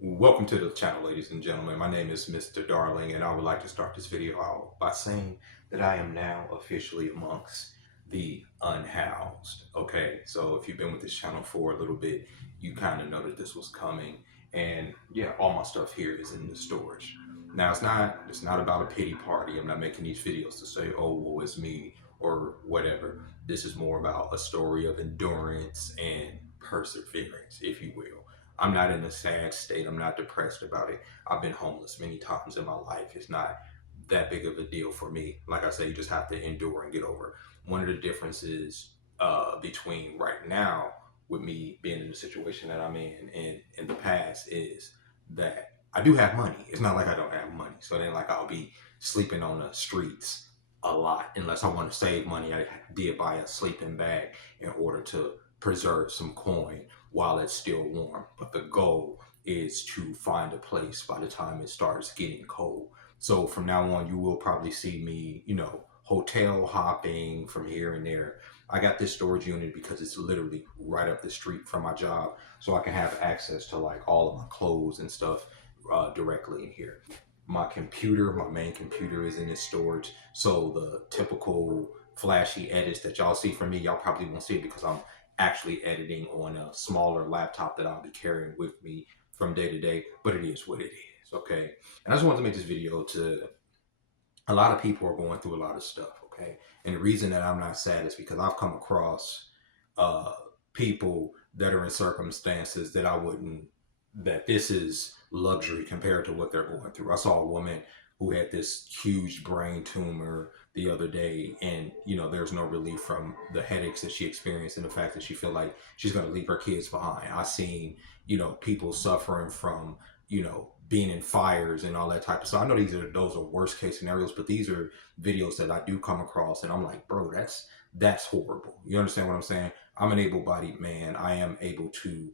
Welcome to the channel, ladies and gentlemen. My name is Mr. Darling, and I would like to start this video out by saying that I am now officially amongst the unhoused. Okay, so if you've been with this channel for a little bit, you kind of know that this was coming. And yeah, all my stuff here is in the storage. Now, it's not about a pity party. I'm not making these videos to say, oh, woe is me or whatever. This is more about a story of endurance and perseverance, if you will. I'm not in a sad state. I'm not depressed about it. I've been homeless many times in my life. It's not that big of a deal for me. Like I say, you just have to endure and get over. One of the differences between right now with me being in the situation that I'm in and in the past is that I do have money. It's not like I don't have money. So then like I'll be sleeping on the streets a lot. Unless I want to save money, I did buy a sleeping bag in order to preserve some coin while it's still warm. But the goal is to find a place by the time it starts getting cold. So from now on, you will probably see me, hotel hopping from here and there. I got this storage unit because it's literally right up the street from my job. So I can have access to like all of my clothes and stuff directly in here. My computer, my main computer is in this storage. So the typical flashy edits that y'all see from me, y'all probably won't see it because I'm actually editing on a smaller laptop that I'll be carrying with me from day to day, but it is what it is, okay? And I just wanted to make this video to, a lot of people are going through a lot of stuff, okay? And the reason that I'm not sad is because I've come across people that are in circumstances that I wouldn't, that this is luxury compared to what they're going through. I saw a woman who had this huge brain tumor the other day, and there's no relief from the headaches that she experienced and the fact that she feel like she's going to leave her kids behind. I seen people suffering from being in fires and all that type of stuff. I know those are worst case scenarios, but these are videos that I do come across and I'm like, bro, that's horrible. You understand what I'm saying? I'm an able-bodied man. I am able to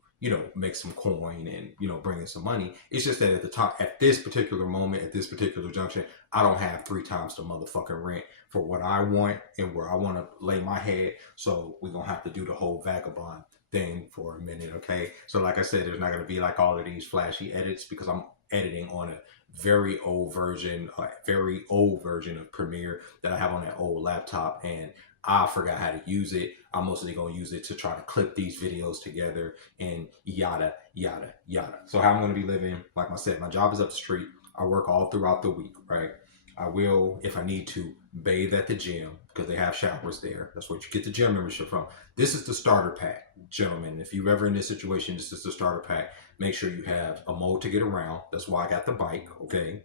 make some coin and, bring in some money. It's just that at the time, at this particular moment, at this particular junction, I don't have 3 times the motherfucking rent for what I want and where I want to lay my head. So we're going to have to do the whole vagabond thing for a minute, okay? So like I said, there's not going to be like all of these flashy edits because I'm editing on a very old version of Premiere that I have on that old laptop, and I forgot how to use it. I'm mostly going to use it to try to clip these videos together and yada, yada, yada. So how I'm going to be living, like I said, my job is up the street. I work all throughout the week, right? I will, if I need to, bathe at the gym because they have showers there. That's what you get the gym membership from. This is the starter pack, gentlemen. If you're ever in this situation, this is the starter pack. Make sure you have a mode to get around. That's why I got the bike, okay?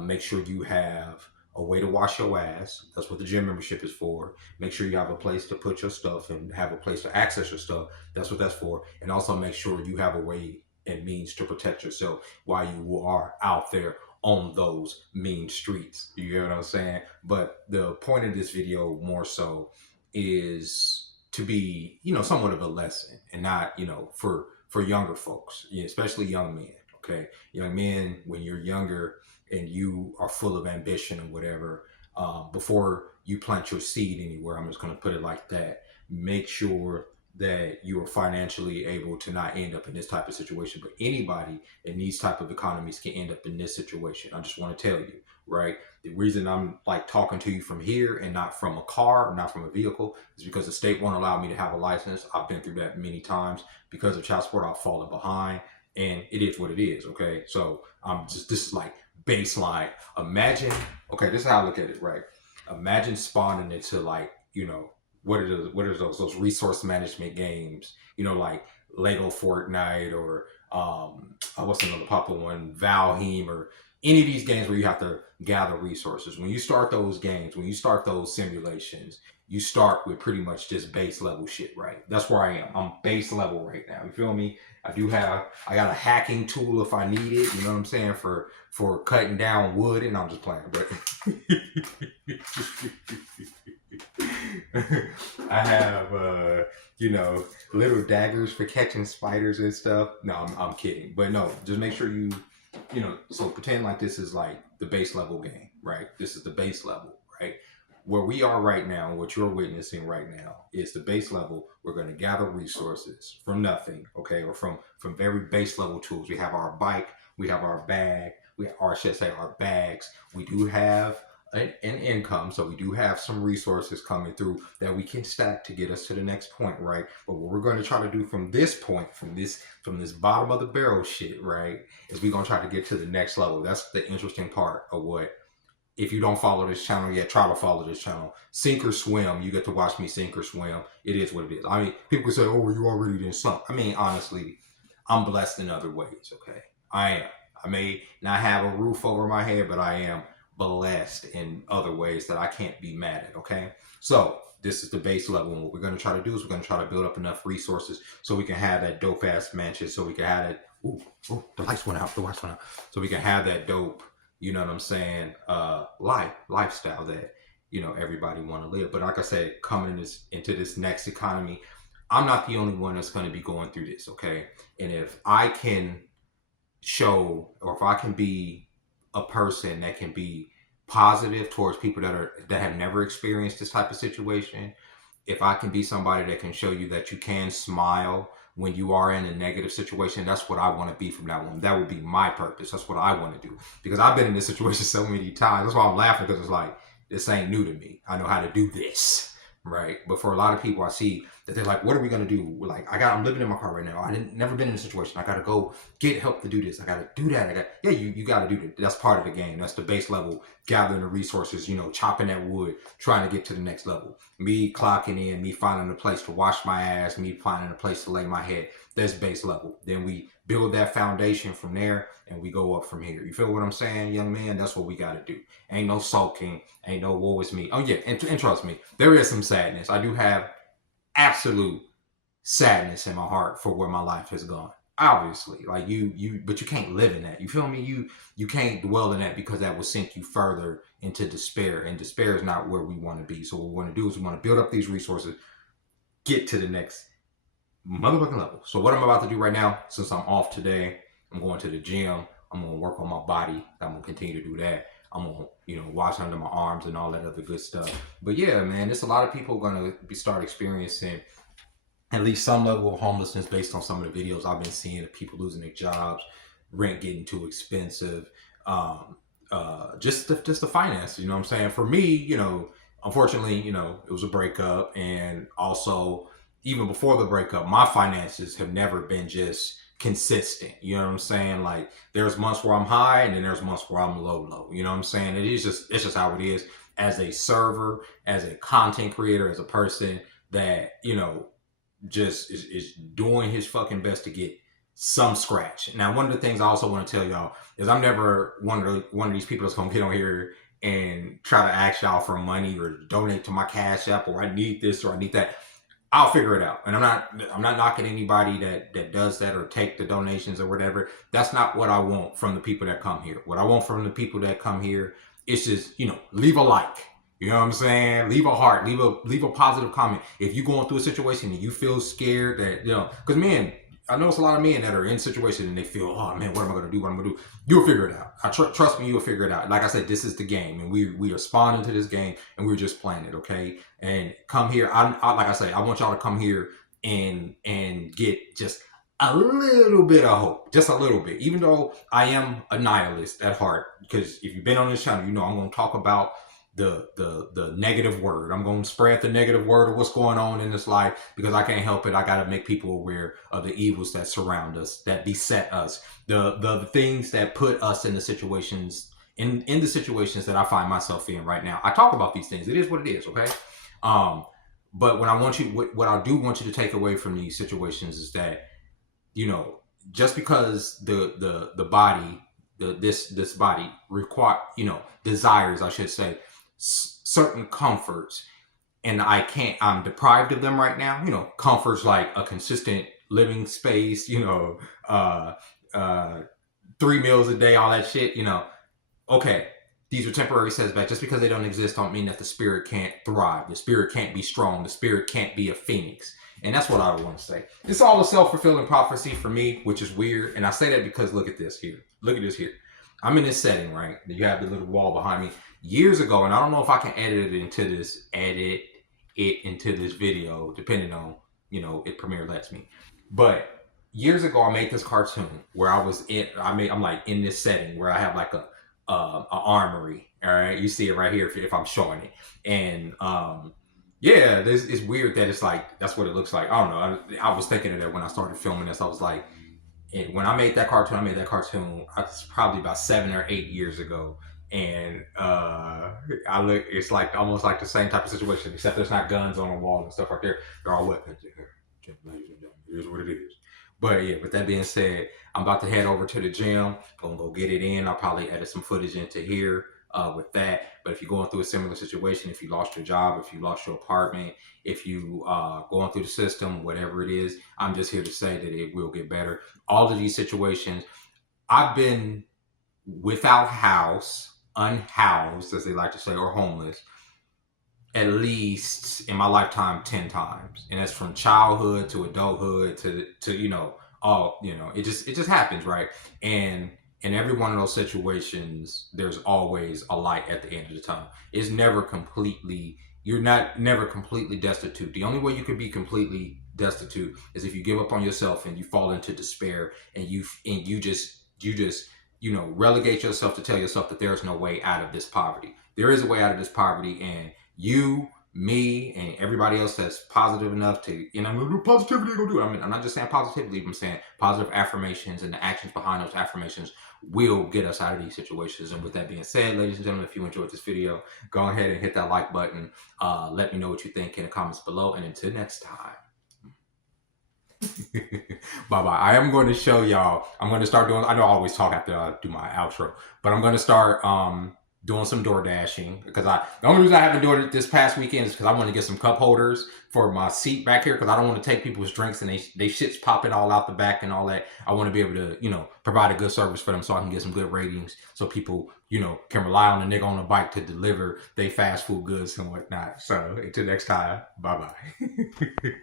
Make sure you have a way to wash your ass. That's what the gym membership is for. Make sure you have a place to put your stuff and have a place to access your stuff. That's what that's for. And also make sure you have a way and means to protect yourself while you are out there on those mean streets. You get what I'm saying? But the point of this video more so is to be, somewhat of a lesson and not, for younger folks, especially young men, okay? Young men, when you're younger, and you are full of ambition and whatever, before you plant your seed anywhere, I'm just going to put it like that, make sure that you are financially able to not end up in this type of situation. But anybody in these type of economies can end up in this situation. I just want to tell you, right? The reason I'm like talking to you from here and not from a car or not from a vehicle is because the state won't allow me to have a license. I've been through that many times. Because of child support, I've fallen behind, and it is what it is, okay? So this is like baseline. Imagine, okay, this is how I look at it, right? Imagine spawning into like, what are those resource management games, like Lego Fortnite or what's another popular one, Valheim, or any of these games where you have to gather resources, when you start those games, when you start those simulations, you start with pretty much just base level shit, right? That's where I am. I'm base level right now. You feel me? I got a hacking tool if I need it. You know what I'm saying? For cutting down wood, and I'm just playing, but I have little daggers for catching spiders and stuff. No, I'm kidding, but no, just make sure so pretend like this is like the base level game, right? This is the base level, right? Where we are right now, what you're witnessing right now is the base level. We're going to gather resources from nothing, okay, or from very base level tools. We have our bike, we have our bag, or I should say our bags. We do have an income, so we do have some resources coming through that we can stack to get us to the next point, right? But what we're going to try to do from this point, from this bottom of the barrel shit, right, is we're going to try to get to the next level. That's the interesting part of what. If you don't follow this channel yet, try to follow this channel. Sink or swim. You get to watch me sink or swim. It is what it is. I mean, people say, oh, you already didn't sunk. I mean, honestly, I'm blessed in other ways, okay? I am. I may not have a roof over my head, but I am blessed in other ways that I can't be mad at, okay? So this is the base level. And what we're going to try to do is we're going to try to build up enough resources so we can have that dope-ass mansion, so we can have that... Ooh, the lights went out. So we can have that dope... You know what I'm saying? Lifestyle that, everybody want to live. But like I said, coming into this next economy, I'm not the only one that's going to be going through this, okay? And if I can show, or if I can be a person that can be positive towards people that have never experienced this type of situation, if I can be somebody that can show you that you can smile when you are in a negative situation, that's what I want to be from that one. That would be my purpose. That's what I want to do. Because I've been in this situation so many times. That's why I'm laughing, because it's like, this ain't new to me. I know how to do this, right? But for a lot of people, I see that they're like, what are we going to do? Like, I'm living in my car right now. Never been in a situation. I got to go get help to do this. I got to do that. You got to do that. That's part of the game. That's the base level, gathering the resources, chopping that wood, trying to get to the next level. Me clocking in, me finding a place to wash my ass, me finding a place to lay my head. That's base level. Then we build that foundation from there, and we go up from here. You feel what I'm saying, young man? That's what we got to do. Ain't no sulking. Ain't no woe is me. Oh, yeah, and trust me, there is some sadness. I do have absolute sadness in my heart for where my life has gone. Obviously, like but you can't live in that. You feel me? You can't dwell in that, because that will sink you further into despair, and despair is not where we want to be. So what we want to do is we want to build up these resources, get to the next motherfucking level. So what I'm about to do right now, since I'm off today, I'm going to the gym. I'm going to work on my body. I'm going to continue to do that. I'm going to, wash under my arms and all that other good stuff. But yeah, man, there's a lot of people going to start experiencing at least some level of homelessness based on some of the videos I've been seeing of people losing their jobs, rent getting too expensive, just the finance, you know what I'm saying? For me, unfortunately, it was a breakup, and also even before the breakup, my finances have never been just consistent. You know what I'm saying? Like, there's months where I'm high, and then there's months where I'm low. You know what I'm saying? It's just how it is as a server, as a content creator, as a person that, just is doing his fucking best to get some scratch. Now, one of the things I also want to tell y'all is I'm never one of these people that's gonna get on here and try to ask y'all for money or donate to my Cash App, or I need this or I need that. I'll figure it out. And I'm not knocking anybody that does that or take the donations or whatever. That's not what I want from the people that come here. What I want from the people that come here is just, leave a like. You know what I'm saying? Leave a heart, leave a positive comment. If you're going through a situation and you feel scared that, because man, I notice a lot of men that are in situations and they feel, oh man, what am I going to do? What am I going to do? You'll figure it out. Trust me, you'll figure it out. Like I said, this is the game, and we are spawned into this game, and we're just playing it, okay? And come here. Like I say, I want y'all to come here and get just a little bit of hope, just a little bit. Even though I am a nihilist at heart, because if you've been on this channel, I'm going to talk about the negative word. I'm going to spread the negative word of what's going on in this life, because I can't help it. I got to make people aware of the evils that surround us, that beset us, the things that put us in the situations, in the situations that I find myself in right now. I talk about these things. It is what it is, okay? But what I do want you to take away from these situations is that, just because the body this body desires, I should say, certain comforts, and I'm deprived of them right now. Comforts like a consistent living space, uh, uh, 3 meals a day, all that shit. Okay, these are temporary setbacks. Just because they don't exist don't mean that the spirit can't thrive. The spirit can't be strong. The spirit can't be a phoenix. And that's what I want to say. It's all a self-fulfilling prophecy for me, which is weird. And I say that because look at this here. Look at this here. I'm in this setting, right? You have the little wall behind me. Years ago, and I don't know if I can edit it into this video, depending on, if Premiere lets me. But years ago, I made this cartoon where I'm like in this setting where I have like a armory. All right, you see it right here if I'm showing it, and yeah, it's weird that it's like that's what it looks like. I don't know. I was thinking of that when I started filming this. I was like, when I made that cartoon, it's probably about 7 or 8 years ago, and it's like almost like the same type of situation, except there's not guns on the wall and stuff right there. They're all weapons in here. It is what it is. But yeah, with that being said, I'm about to head over to the gym. Gonna go get it in. I'll probably edit some footage into here with that. But if you're going through a similar situation, if you lost your job, if you lost your apartment, if you going through the system, whatever it is, I'm just here to say that it will get better. All of these situations, I've been without house, unhoused, as they like to say, or homeless, at least in my lifetime 10 times, and that's from childhood to adulthood to it just happens, right? And in every one of those situations, there's always a light at the end of the tunnel. It's never completely You're not never completely destitute. The only way you could be completely destitute is if you give up on yourself and you fall into despair, and you just relegate yourself to tell yourself that there is no way out of this poverty. There is a way out of this poverty, and you, me, and everybody else that's positive enough to, positivity go do. I mean, I'm not just saying positivity, I'm saying positive affirmations, and the actions behind those affirmations will get us out of these situations. And with that being said, ladies and gentlemen, if you enjoyed this video, go ahead and hit that like button. Let me know what you think in the comments below. And until next time. Bye-bye. I am going to show y'all, I'm going to start doing, I know I always talk after I do my outro, but I'm going to start doing some door dashing, because the only reason I haven't done it this past weekend is because I want to get some cup holders for my seat back here, because I don't want to take people's drinks and they shit's popping all out the back and all that. I want to be able to, provide a good service for them, so I can get some good ratings, so people, can rely on the nigga on the bike to deliver they fast food goods and whatnot. So until next time, bye-bye.